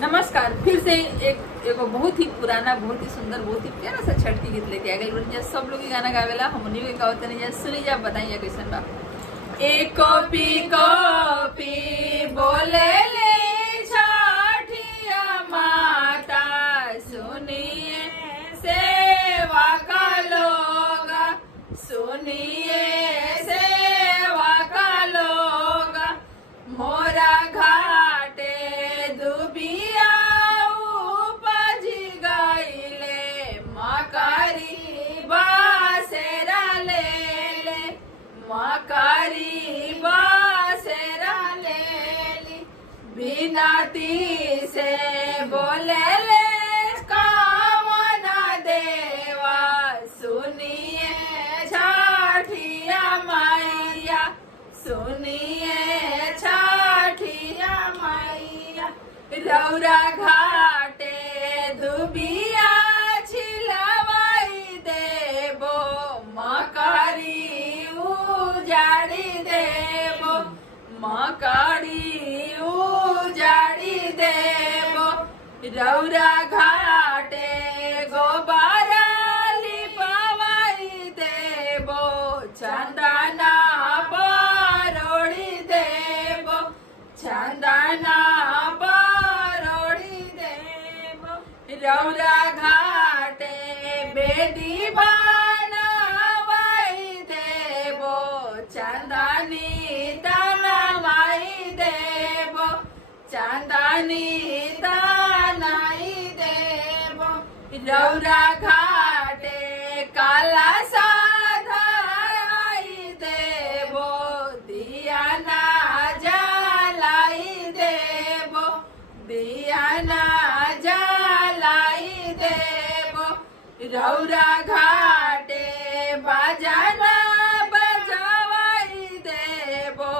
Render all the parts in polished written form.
नमस्कार। फिर से एक बहुत ही पुराना, बहुत ही सुंदर, बहुत ही प्यारा सा छठ के गीत लेके आ गए। सब लोग गाना गावेला, हमनी के गावत नहीं। सुनी जा, बताइए कैसन बा। एक कॉपी बोले ले छठिया माता, सुनिए सेवा का लोग, सुनिए सेवा का लोग, मोरा घाटे दुबिया उपज गईले, मकरी बासेरा ले ले, मकरी बासेरा ले ली, बिनती से बोले ले कामना देवा, सुनिए छठिया मैया, सुनिए छठिया मैया, रौरा घाटे दुबिया छिलवाई देबो, मकरी उजाड़ी देबो, मकरी उजाड़ी देबो, रौरा घाटे गोबारा लिपवाई देबो, चंदना बरोड़ी देबो, चंदना बरोड़ी देबो, रौरा घाटे बेदी बनवाई देबो, चंदनी तनवाई देबो, चंदनी तनाई देबो, रौरा घाटे काला साधाई देबो, दिया ना जलाई देबो, दिया ना जलाई देबो, रौरा घाटे बजाना बजवाई देबो,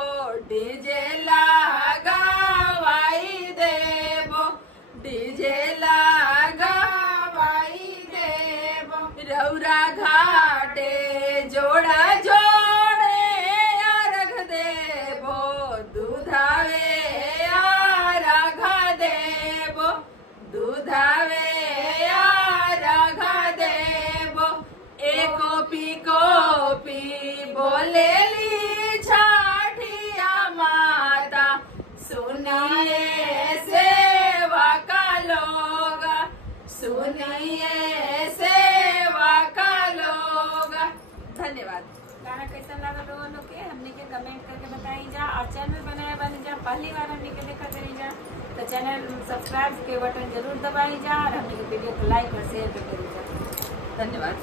डीजे लगावाई देबो, डीजे लगावाई देबो, रौरा घाटे जोड़ा जोड़े अर्घ देबो, दूधावे अर्घ देबो, दूधावे अर्घ देबो, एक कॉपी बोले ली छठिया माता, सुनिए सेवा का लोग, सुनिए सेवा का लोग। धन्यवाद। गाना कैसा लगा लोगों लोग के हमने के कमेंट करके बताई जा, और चैनल बनाया बने जा, पहली बार हमने के देखा करी जा तो चैनल सब्सक्राइब के बटन जरूर दबाई जा, और हमने के वीडियो को लाइक और शेयर भी करी जा। धन्यवाद।